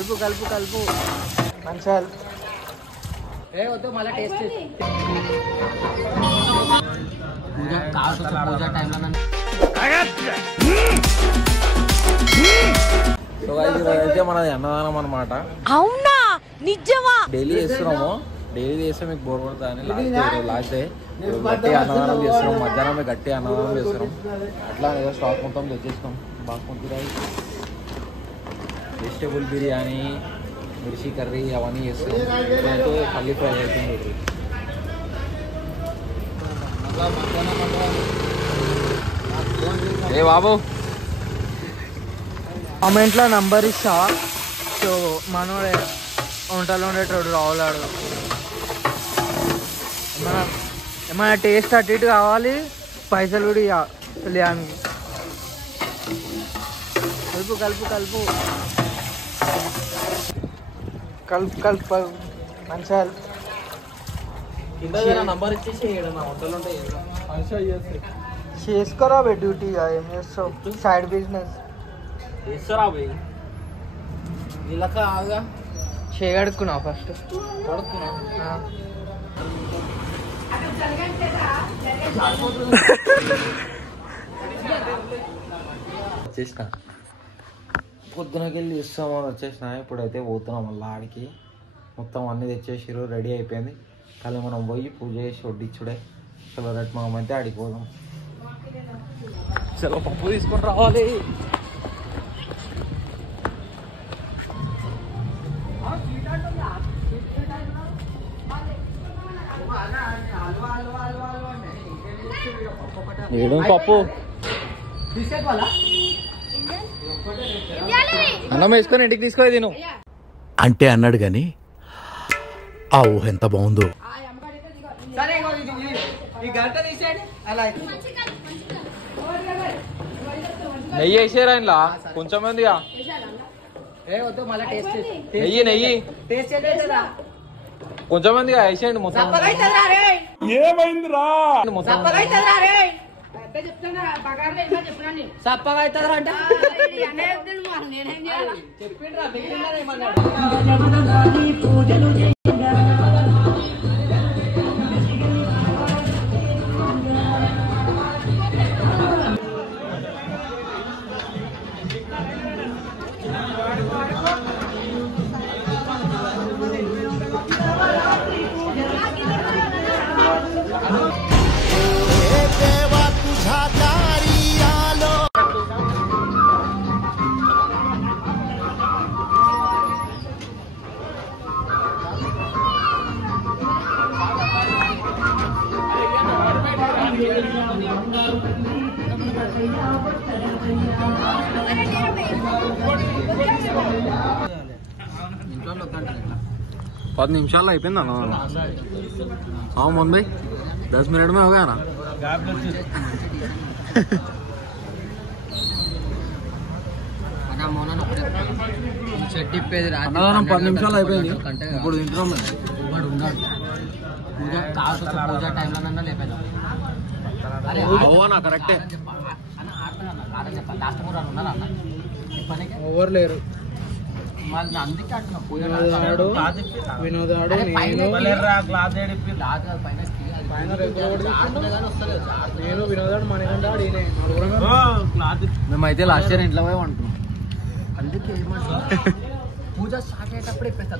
కలుపు కలుపు కలుపు మంచిగా వద్దు మళ్ళీ టేస్ట్ అయితే మనది అన్నదానం అనమాట. అవునా నిజమా? డైలీ చేస్తున్నాము, డైలీ చేస్తే మీకు బోర్ పడుతుంది అని లాస్ట్ డే గట్టి అన్నదానం చేస్తున్నాం. మధ్యాహ్నం గట్టి అన్నదానం చేస్తున్నాం. అట్లా ఏదో స్టాక్ మొత్తం తెచ్చేస్తాం. బాస్మతి రైస్, వెజిటేబుల్ బిర్యానీ, మిర్చి కర్రీ అవన్నీ చేస్తున్నాం. పల్లి ఫ్రై అవుతుంది. ఏ బాబు కామెంట్లో నంబర్ ఇస్తా. సో మనోడే వంటలు ఉండేటోడు రావులాడు. ఏమైనా టేస్ట్ అటు ఇటు కావాలి, పైసలు కూడా తెలియానికి. కలుపు కలుపు కలుపు కలుపు కలుపు మంచిగా నంబర్ ఇచ్చేసి వంటలు ఉంటాయి చేసుకోరా బే. డ్యూటీగా ఏం చేస్తావు? సైడ్ బిజినెస్ చేస్తారా పోయి ఇలా కాగా చేయగడుక్కున్నావు ఫస్ట్. వచ్చేసిన పొద్దునకెళ్ళి ఇస్తామని వచ్చేసిన. ఇప్పుడైతే పోతున్నాం మళ్ళీ ఆడికి. మొత్తం అన్నీ తెచ్చేసారు, రెడీ అయిపోయింది. కానీ మనం పోయి పూజ చేసి వడ్డించుడే. చలో రెట్ మనం అయితే ఆడికి పోదాం. చలో పప్పు తీసుకొని రావాలి. ఏడు పప్పు అన్నం వేసుకొని ఇంటికి తీసుకొని తిను అంటే అన్నాడు గాని ఆ ఊహ ఎంత బాగుందో. నెయ్యి వేసారా ఇంట్లో కొంచెం మందిగా. నెయ్యి నెయ్యి కొంచెం మందిగా వేసేయండి మొత్తం. ఏమైందిరా? సప్పగా అవుతుందా అంటే पद निमिषाल అయిపోయింది అన్న. हाँ मोहन भाई 10 मिनट में हो गया ना. అన్నదానం 10 నిమిషాలు అయిపోయింది. ఇప్పుడు తింటున్నాం. కరెక్టే. ఎవరు లేరు. వినోదాడు నేను వినోదాడు మనకంటాడు. మేమైతే లాస్ట్ ఇయర్ ఇంట్లో పోయి వంటున్నాం. అందుకే పూజ స్టార్ట్ అయ్యేటప్పుడు ఇప్పేస్తా.